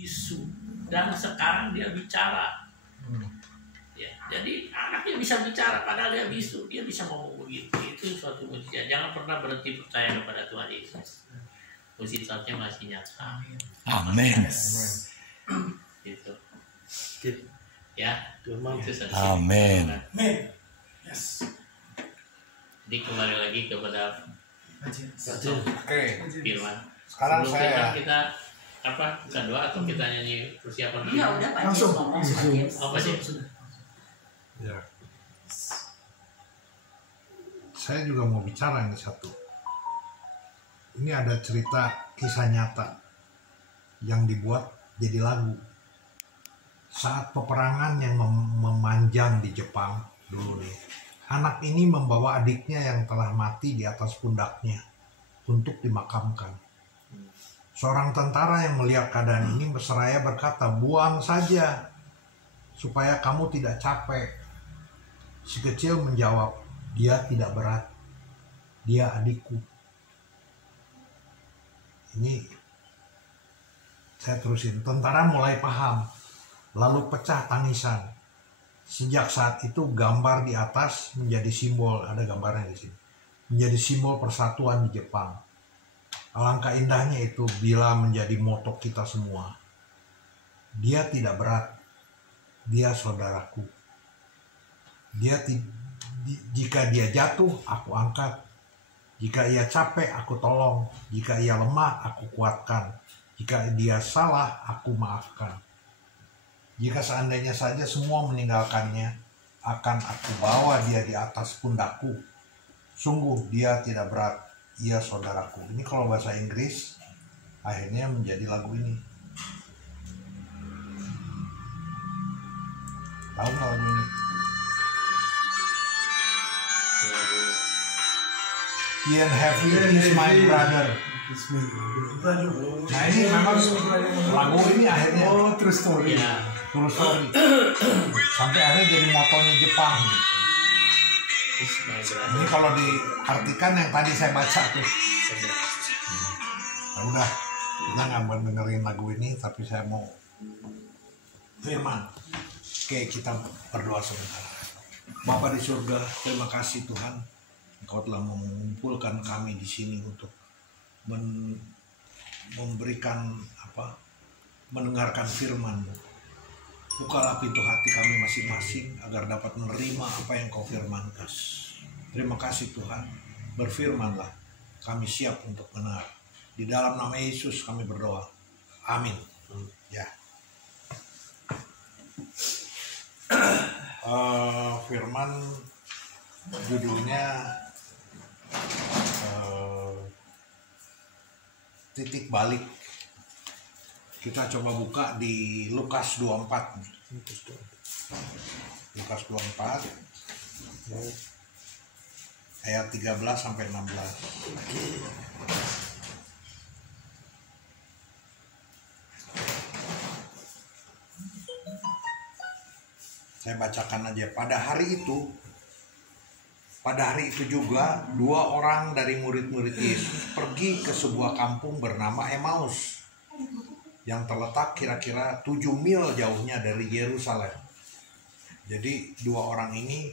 bisu, dan sekarang dia bicara. Ya, jadi anaknya bisa bicara padahal dia bisu, dia bisa ngomong begitu. Itu suatu mujizat. Jangan pernah berhenti percaya kepada Tuhan Yesus. Mujizatnya masih nyata. Amin. Gitu. Ya, itu saja. Amin. Yes. Jadi kembali lagi kepada Oke. firman. Sekarang Sebelum saya kita kita doa atau kita nyanyi persiapan dulu? Iya, udah Pak Langsung. James. Apa sih? ya. Saya juga mau bicara ini satu. Ini ada cerita kisah nyata yang dibuat jadi lagu. Saat peperangan yang memanjang di Jepang dulu nih, anak ini membawa adiknya yang telah mati di atas pundaknya untuk dimakamkan. Seorang tentara yang melihat keadaan ini berseraya berkata, "Buang saja supaya kamu tidak capek." Si kecil menjawab, "Dia tidak berat. Dia adikku." Ini saya terusin. Tentara mulai paham, lalu pecah tangisan. Sejak saat itu gambar di atas menjadi simbol, ada gambarnya di sini, menjadi simbol persatuan di Jepang. Alangkah indahnya itu bila menjadi moto kita semua. Dia tidak berat, dia saudaraku. Jika dia jatuh, aku angkat. Jika ia capek, aku tolong. Jika ia lemah, aku kuatkan. Jika dia salah, aku maafkan. Jika seandainya saja semua meninggalkannya, akan aku bawa dia di atas pundakku. Sungguh dia tidak berat, ia saudaraku. Ini kalau bahasa Inggris, akhirnya menjadi lagu ini. Tahu nggak lagu ini? Ian Heavy is my brother. Nah ini memang lagu ini akhirnya True story. Ya, true story. Sampai akhirnya jadi motonya Jepang. Ini kalau diartikan yang tadi saya baca tuh. Nah, udah, kita nggak mau dengerin lagu ini, tapi saya mau firman. Oke, kita berdoa sebentar. Bapa di surga, terima kasih Tuhan, Engkau telah mengumpulkan kami di sini untuk memberikan mendengarkan firman-Mu. Bukalah pintu hati kami masing-masing agar dapat menerima apa yang Kau firmankan. Terima kasih Tuhan, berfirmanlah, kami siap untuk mendengar. Di dalam nama Yesus kami berdoa. Amin. Ya. Firman judulnya titik balik. Kita coba buka di Lukas 24. Lukas 24 ayat 13 sampai 16. Saya bacakan aja. Pada hari itu juga 2 orang dari murid-murid Yesus pergi ke sebuah kampung bernama Emmaus yang terletak kira-kira 7 mil jauhnya dari Yerusalem. Jadi 2 orang ini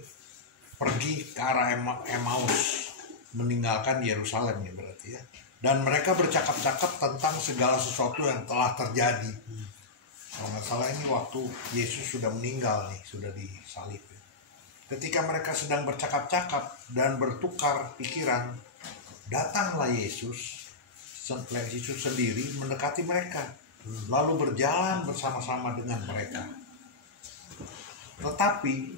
pergi ke arah Emmaus, meninggalkan Yerusalem ya berarti ya. Dan mereka bercakap-cakap tentang segala sesuatu yang telah terjadi. Kalau nggak salah ini waktu Yesus sudah meninggal nih, sudah disalib. Ketika mereka sedang bercakap-cakap dan bertukar pikiran, datanglah Yesus sendiri mendekati mereka, lalu berjalan bersama-sama dengan mereka. Tetapi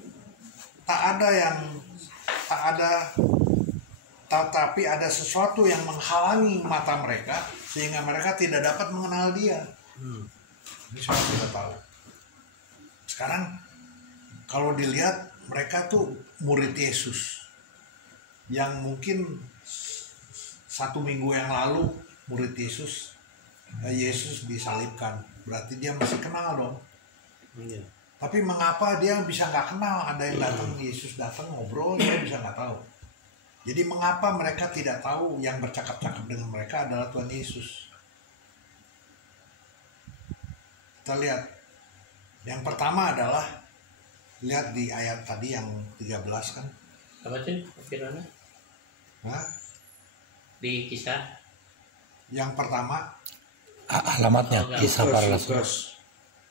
ada sesuatu yang menghalangi mata mereka sehingga mereka tidak dapat mengenal Dia. Ini semua kita tahu. Sekarang kalau dilihat mereka tuh murid Yesus yang mungkin 1 minggu yang lalu murid Yesus disalibkan, berarti dia masih kenal dong. Iya. Tapi mengapa dia bisa nggak kenal? Ada yang datang, Yesus datang ngobrol, dia bisa nggak tahu. Jadi mengapa mereka tidak tahu yang bercakap-cakap dengan mereka adalah Tuhan Yesus? Kita lihat. Yang pertama adalah lihat di ayat tadi yang 13 kan. Apa tuh firmannya? Nah, Di Kisah. yang pertama Alamatnya Kisah Para Rasul.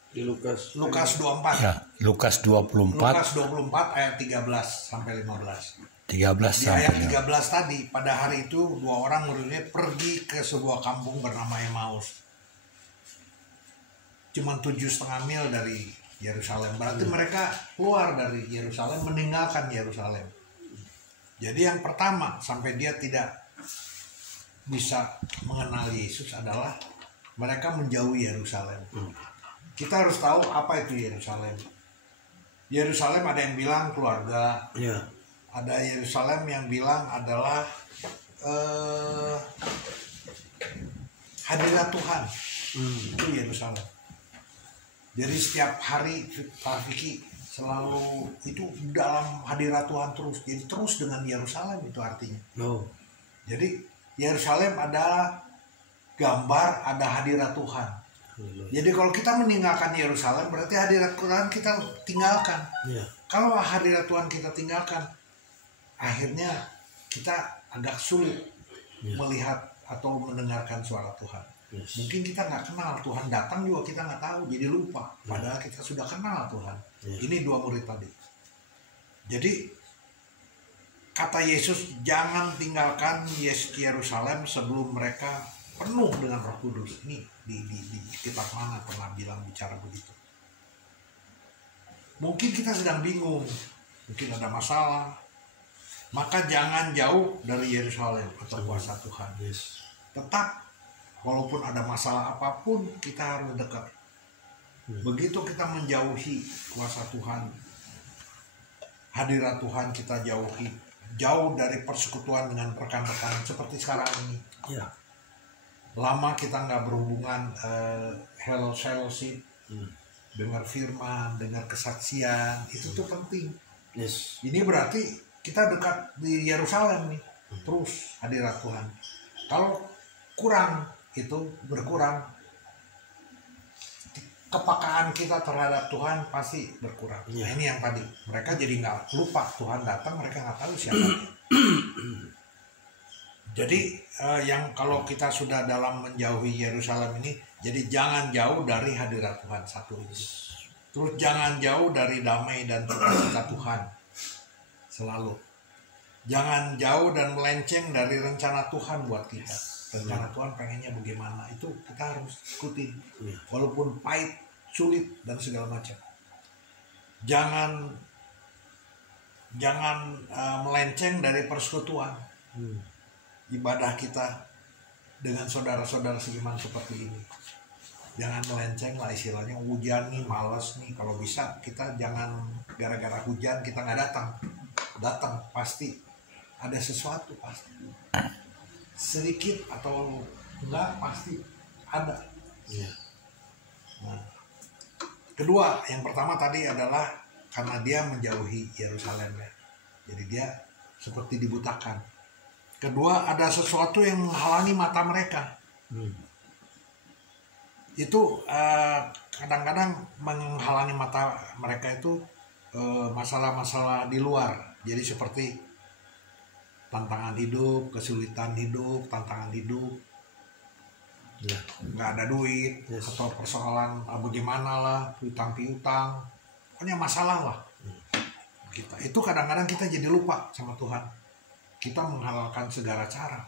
Di Lukas. Lukas 24. Ya, Lukas 24 Lukas 24 ayat 13 sampai 15. 13 Di ayat sampai 13 tadi, pada hari itu dua orang muridnya pergi ke sebuah kampung bernama Emmaus. Cuma 7,5 mil dari Yerusalem. Berarti mereka keluar dari Yerusalem, meninggalkan Yerusalem. Jadi yang pertama sampai dia tidak bisa mengenal Yesus adalah mereka menjauhi Yerusalem. Kita harus tahu apa itu Yerusalem. Yerusalem ada yang bilang keluarga, Ya. ada Yerusalem yang bilang adalah hadirat Tuhan. Itu Yerusalem. Jadi setiap hari Pak Vicky selalu itu dalam hadirat Tuhan terus. Jadi terus dengan Yerusalem itu artinya. No. Jadi Yerusalem ada gambar, ada hadirat Tuhan. Jadi kalau kita meninggalkan Yerusalem berarti hadirat Tuhan kita tinggalkan. Ya. Kalau hadirat Tuhan kita tinggalkan, akhirnya kita agak sulit melihat atau mendengarkan suara Tuhan. Yes. Mungkin kita nggak kenal Tuhan datang juga kita nggak tahu, jadi lupa. Padahal kita sudah kenal Tuhan. Ini dua murid tadi. Jadi kata Yesus jangan tinggalkan Yerusalem sebelum mereka penuh dengan Roh Kudus. Ini di kitab mana pernah bilang bicara begitu. Mungkin kita sedang bingung, mungkin ada masalah, maka jangan jauh dari Yerusalem atau kuasa Tuhan. Yes. Tetap walaupun ada masalah apapun kita harus dekat. Begitu kita menjauhi kuasa Tuhan, hadirat Tuhan kita jauhi, jauh dari persekutuan dengan rekan-rekan seperti sekarang ini. Ya. Lama kita nggak berhubungan fellowship, dengar firman, dengar kesaksian, itu tuh penting. Yes. Ini berarti kita dekat di Yerusalem nih, terus hadirat Tuhan. Kalau kurang itu berkurang, kepekaan kita terhadap Tuhan pasti berkurang. Nah, ini yang tadi mereka jadi nggak lupa Tuhan datang, mereka nggak tahu siapa dia. Jadi yang kalau kita sudah dalam menjauhi Yerusalem ini, jadi jangan jauh dari hadirat Tuhan satu ini. Terus jangan jauh dari damai dan sukacita Tuhan selalu. Jangan jauh dan melenceng dari rencana Tuhan buat kita. Rencana Tuhan pengennya bagaimana, itu kita harus ikutin. Walaupun pahit, sulit dan segala macam. Jangan melenceng dari persekutuan. Ibadah kita dengan saudara-saudara seiman seperti ini. Jangan melenceng lah istilahnya, hujan nih, malas nih. Kalau bisa kita jangan gara-gara hujan kita nggak datang. Datang pasti ada sesuatu pasti. Sedikit atau enggak pasti ada. Nah, kedua, yang pertama tadi adalah karena dia menjauhi Yerusalem ya. Jadi dia seperti dibutakan. Kedua, ada sesuatu yang menghalangi mata mereka. Itu kadang-kadang menghalangi mata mereka itu masalah-masalah di luar. Jadi seperti tantangan hidup, kesulitan hidup, tantangan hidup, nggak ada duit, atau persoalan bagaimana lah, hutang piutang, pokoknya masalah lah. Itu kadang-kadang kita jadi lupa sama Tuhan. Kita menghalalkan segala cara.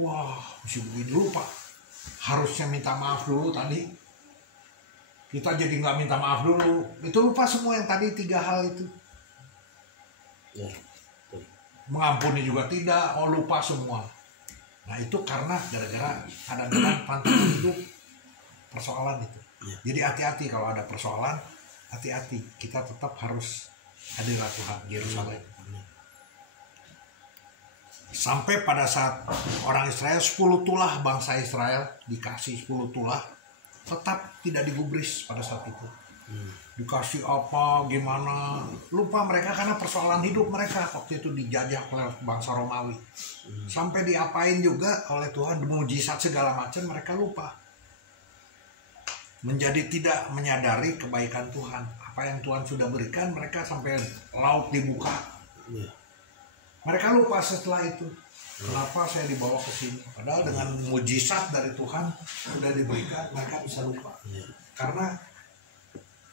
Wah, mesti begini, lupa. Harusnya minta maaf dulu tadi. Kita jadi nggak minta maaf dulu. Itu lupa semua yang tadi 3 hal itu. Mengampuni juga tidak, lupa semua. Nah itu karena gara-gara kadang-kadang tantangan hidup, persoalan itu. Jadi hati-hati kalau ada persoalan, hati-hati. Kita tetap harus hadirat Tuhan Yerusalem. Sampai pada saat orang Israel 10 tulah, bangsa Israel dikasih 10 tulah, tetap tidak digubris pada saat itu. Dikasih apa, gimana, lupa mereka karena persoalan hidup mereka waktu itu dijajah oleh bangsa Romawi. Sampai diapain juga oleh Tuhan, mujizat segala macam, mereka lupa. menjadi tidak menyadari kebaikan Tuhan. Apa yang Tuhan sudah berikan, mereka sampai laut dibuka. Mereka lupa setelah itu. Kenapa saya dibawa ke sini? Padahal dengan mujizat dari Tuhan sudah diberikan, mereka bisa lupa. Karena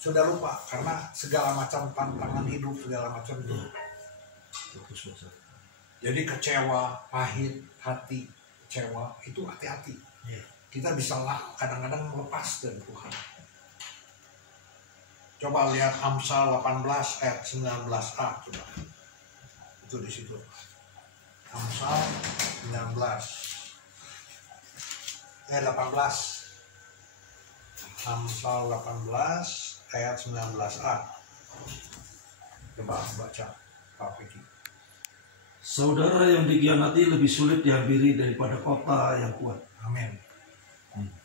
sudah lupa, karena segala macam tantangan hidup, segala macam itu. Jadi kecewa, pahit, hati, kecewa, itu hati-hati. Kita bisa kadang-kadang lepas dari Tuhan. Coba lihat Amsal 18 ayat 19a, coba. Itu di situ. Amsal 19 ayat 18. Amsal 18 ayat 19a. Coba baca Pak Peki. Saudara yang dikhianati lebih sulit dihampiri daripada kota yang kuat. Amin.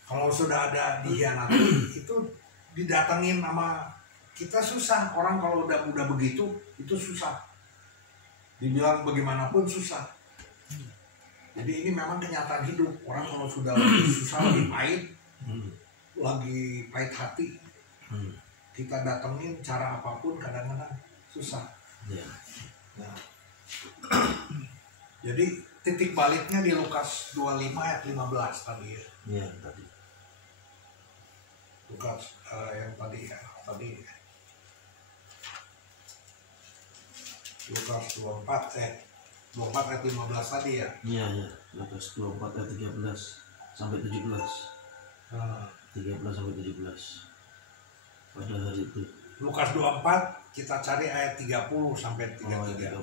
Kalau sudah ada dikhianati, itu didatengin sama kita susah. Orang kalau udah begitu, itu susah. Dibilang bagaimanapun susah. Jadi ini memang kenyataan hidup. Orang kalau sudah lagi susah, lagi pahit, lagi pahit hati, kita datengin cara apapun kadang-kadang susah. Nah, jadi titik baliknya di Lukas 25 ayat 15 tadi ya. Iya, tadi. Lukas yang tadi Lukas 24 ayat 15 tadi ya. Iya. Lukas 24 ayat 13 sampai 17. 13 sampai 17. Pada hari itu. Lukas 24 kita cari ayat 30 sampai 33.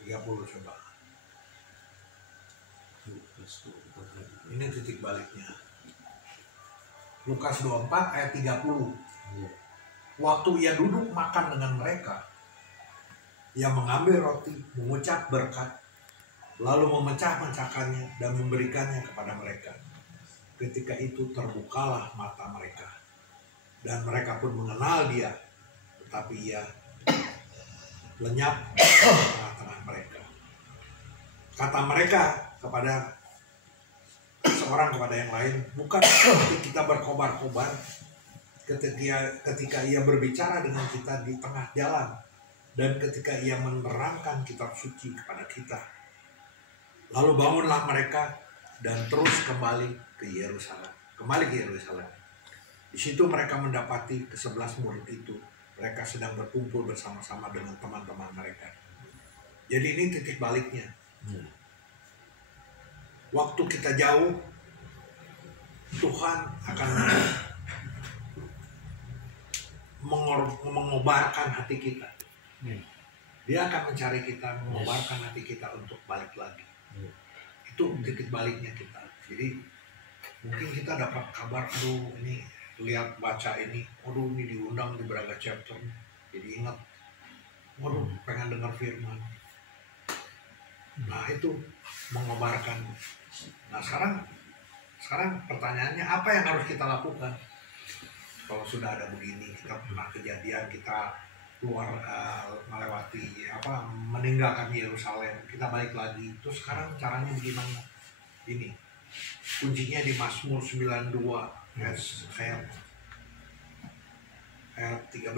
30 coba. Ini titik baliknya. Lukas 24 ayat 30. Waktu ia duduk makan dengan mereka, ia mengambil roti, mengucap berkat, lalu memecah-mecahkannya dan memberikannya kepada mereka. Ketika itu terbukalah mata mereka, dan mereka pun mengenal dia, tetapi ia lenyap di tengah-tengah mereka. Kata mereka seorang kepada yang lain, bukan seperti kita berkobar-kobar ketika ia berbicara dengan kita di tengah jalan, dan ketika ia menerangkan kitab suci kepada kita. Lalu bangunlah mereka dan terus kembali ke Yerusalem. Di situ mereka mendapati ke-11 murid itu. Mereka sedang berkumpul bersama-sama dengan teman-teman mereka. Jadi ini titik baliknya. Waktu kita jauh, Tuhan akan mengobarkan hati kita. Dia akan mencari kita, mengobarkan hati kita untuk balik lagi. Itu titik baliknya kita. Jadi mungkin kita dapat kabar, aduh ini lihat baca ini, aduh ini diundang di Braga Chapter, jadi ingat, aduh pengen dengar firman. Nah itu mengobarkan. Nah sekarang pertanyaannya apa yang harus kita lakukan? Kalau sudah ada begini, kita pernah kejadian, kita keluar melewati meninggalkan Yerusalem, kita balik lagi. Terus sekarang caranya bagaimana? Ini kuncinya di Mazmur 92 ayat 13.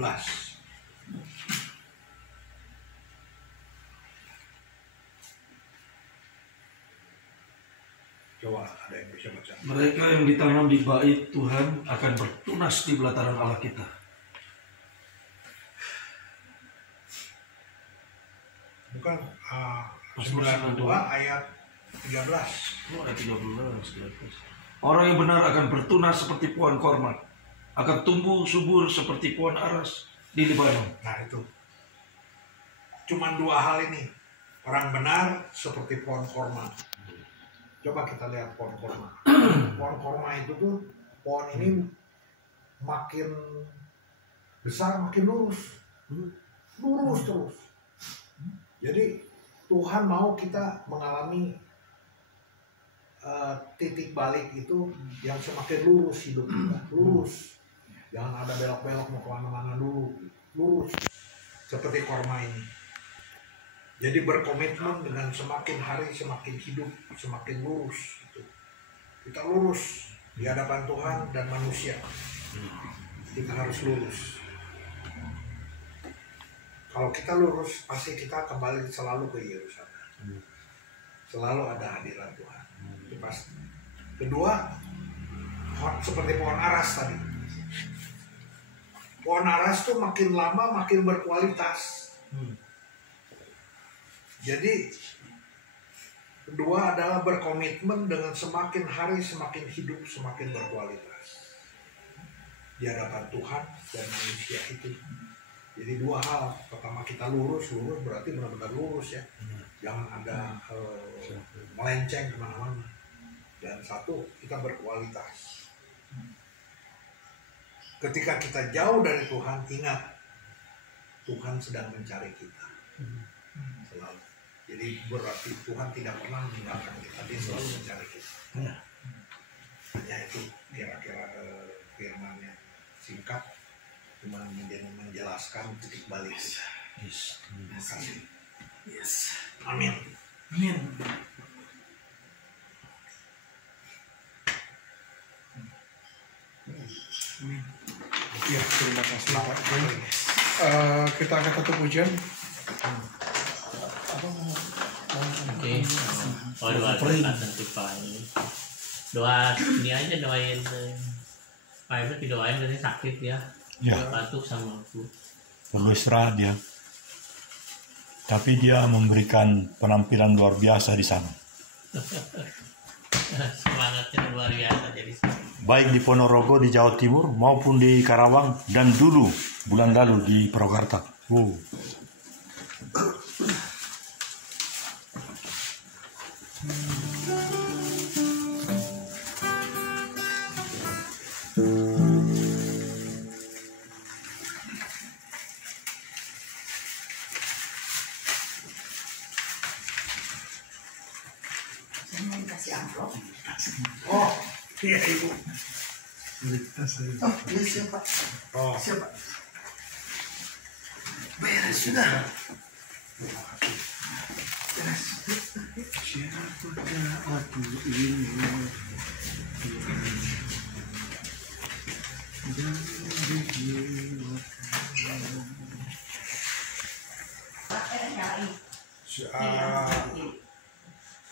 Coba ada yang bisa baca. Mereka yang ditanam di bait Tuhan akan bertunas di pelataran Allah kita. Bukan 92 ayat 13. Ayat 13. Orang yang benar akan bertunas seperti pohon korma, akan tumbuh subur seperti pohon aras di Libanon. Nah itu cuman dua hal ini. Orang benar seperti pohon korma. Coba kita lihat pohon korma. Pohon korma itu tuh, pohon ini makin besar makin lurus terus. Jadi Tuhan mau kita mengalami titik balik itu yang semakin lurus hidup kita, lurus. Jangan ada belok-belok mau kemana-mana dulu, lurus seperti korma ini. Jadi berkomitmen dengan semakin hari semakin hidup, semakin lurus. Gitu. Kita lurus di hadapan Tuhan dan manusia. Kita harus lurus. Kalau kita lurus, pasti kita kembali selalu ke Yerusalem. Selalu ada hadirat Tuhan. Itu pasti. Kedua, seperti pohon aras tadi. Pohon aras tuh makin lama makin berkualitas. Jadi kedua adalah berkomitmen dengan semakin hari semakin hidup semakin berkualitas di hadapan Tuhan dan manusia itu. Jadi dua hal. Pertama, kita lurus berarti benar-benar lurus ya. Jangan ada melenceng kemana-mana. Dan satu, kita berkualitas. Ketika kita jauh dari Tuhan, ingat Tuhan sedang mencari kita. Selalu. Jadi berarti Tuhan tidak pernah meninggalkan kita, dia selalu mencari kita. Hanya itu kira-kira firman-Nya singkat, cuma menjelaskan titik balik. Terima kasih. Amin. Amin. Ya, terima kasih Pak. Kita akan tutup ujian. Oke. Oh, doa nanti Pak. Doa ini aja, doain Pak Ibu didoain dari sakit ya. Ya, Batuk sama flu. berdoa dia. Tapi dia memberikan penampilan luar biasa di sana. Semangatnya luar biasa jadi. Baik di Ponorogo di Jawa Timur maupun di Karawang dan dulu bulan lalu di Purwakarta. Kasih amplop. Oh, iya Ibu. Oh, ini siapa? Oh, Siapa? Beres sudah. Beres. Siapakah aku ini?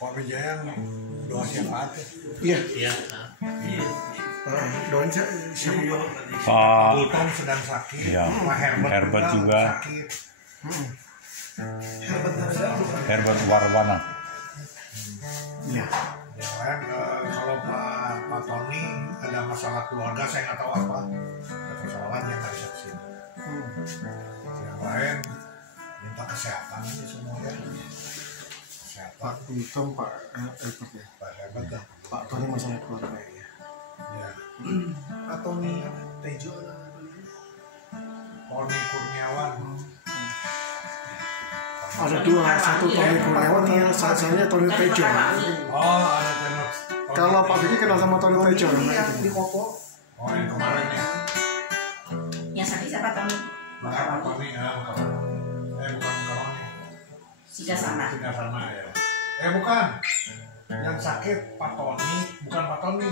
Pak Wijayan doa syafaat. Iya. Iya. Doain siapa? Pak Gultom sedang sakit. Ya, Pak Herbert juga. sakit. Herbert Warwana. Iya. Yang lain kalau Pak Tony ada masalah keluarga, saya nggak tahu apa. Ada persoalan yang nggak bisa kesini. Yang lain minta kesehatan ini semua ya. Pak Kesehatan. Gultom, Pak Herbert ya. Pak Herbert dah. Pak Tony masalah keluarga ya. Ya. Pak Tony Tejo. Tony Kurniawan. Ada dua, satu Tony Kurniawan, satunya Tony Tejo. Oh, ada tenor. Kalau Pak Vicky kenal sama Tony Tejo, Yang di Kopo. Oh, yang kemarin ya. Yang sakit siapa Tony? Bukan Tony, bukan. Bukan Tony. Sudah sama. Tidak sama ya. Bukan. Yang sakit Pak Tony, bukan Pak Tony.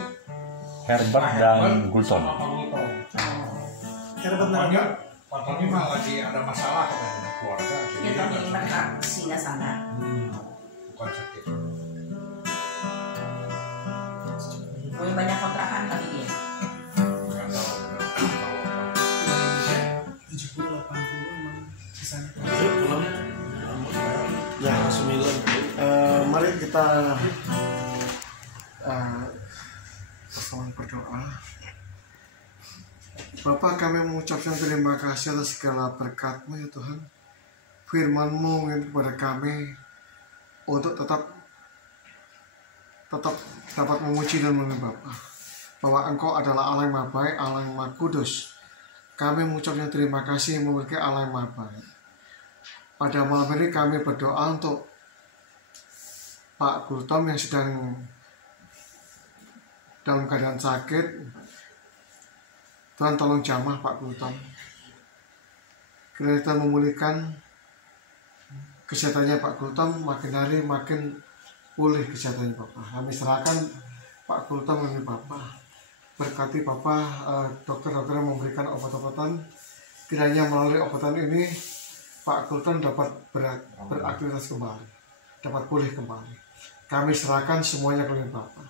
Herbert dan Gultom. Sama Pak Gultom. Herbert Tony, Naga. Pak Tony mah lagi ada masalah katanya keluarga. Ya Jadi Tony dia mereka singgah sana. bukan sakit. Punya banyak kontrakan kali dia. Nggak tahu. Apa. 70-80 emang sisanya. Ya, 9. Mari kita bersama berdoa. Bapa, kami mengucapkan terima kasih atas segala berkat-Mu ya Tuhan. Firman-Mu kepada kami untuk tetap dapat memuji dan menyembah Bapa, bahwa Engkau adalah Allah yang Maha Baik, Allah yang Maha Kudus. Kami mengucapkan terima kasih memiliki Allah yang Maha Baik. Pada malam ini kami berdoa untuk Pak Gultom yang sedang dalam keadaan sakit. Tuhan tolong jamah Pak Gultom. Kiranya Tuhan memulihkan kesehatannya Pak Gultom, makin hari makin pulih kesehatannya Bapak. Kami serahkan Pak Gultom kepada Bapak. berkati Bapak, dokter-dokter yang memberikan obat-obatan. Kiranya melalui obatan ini Pak Kultan dapat beraktivitas kembali, dapat pulih kembali. Kami serahkan semuanya kepada Bapak.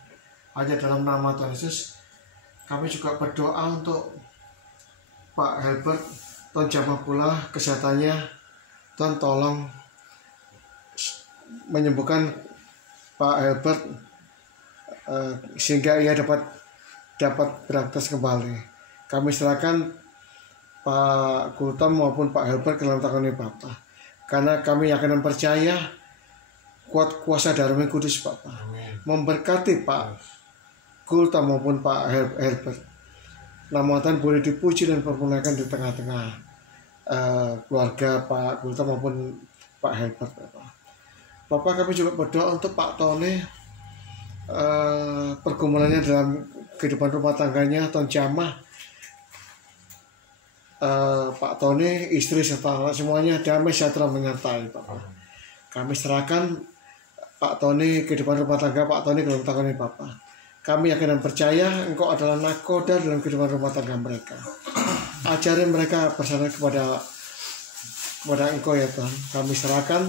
Hanya dalam nama Tuhan Yesus, kami juga berdoa untuk Pak Helbert. Tuhan jamah pula kesehatannya. Tuhan tolong menyembuhkan Pak Helbert sehingga ia dapat beraktivitas kembali. Kami serahkan Pak Kultan maupun Pak Helbert ke dalam tangan Bapak, karena kami yakin dan percaya kuat kuasa darah Kudus Bapak memberkati Pak Kultan maupun Pak Helbert. Nama Tuhan boleh dipuji dan dipermuliakan di tengah-tengah keluarga Pak Kultan maupun Pak Helbert Bapak. Bapak, kami juga berdoa untuk Pak Tony, pergumulannya dalam kehidupan rumah tangganya, Tuhan jamah Pak Tony, istri serta anak semuanya damai sejahtera menyertai Bapak. Kami serahkan Pak Tony, kehidupan rumah tangga Pak Tony ke dalam tangan Bapak. Kami yakin dan percaya Engkau adalah nakoda dalam kehidupan rumah tangga mereka. Ajari mereka bersandar kepada Engkau ya Tuhan. Kami serahkan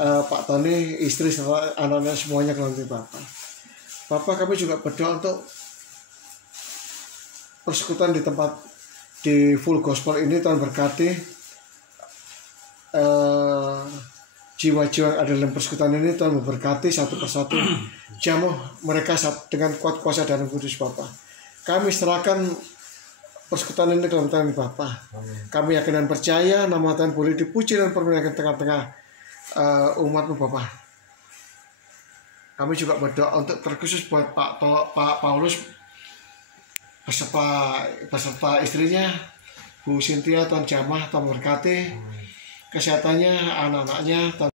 Pak Tony, istri serta anak-anak semuanya ke dalam Bapak. Bapak, kami juga berdoa untuk persekutuan di Full Gospel ini. Tuhan berkati jiwa-jiwa yang ada dalam persekutuan ini. Tuhan memberkati satu persatu, jamuh mereka dengan kuat kuasa dan kudus Bapak. Kami serahkan persekutuan ini ke dalam tangan Bapak. Kami yakin dan percaya nama Tuhan boleh dipuji dan dipermuliakan tengah-tengah umat-Mu Bapak. Kami juga berdoa untuk terkhusus buat Pak Paulus beserta istrinya Bu Cynthia. Tuhan jamah, Tuhan berkati kesehatannya, anak-anaknya.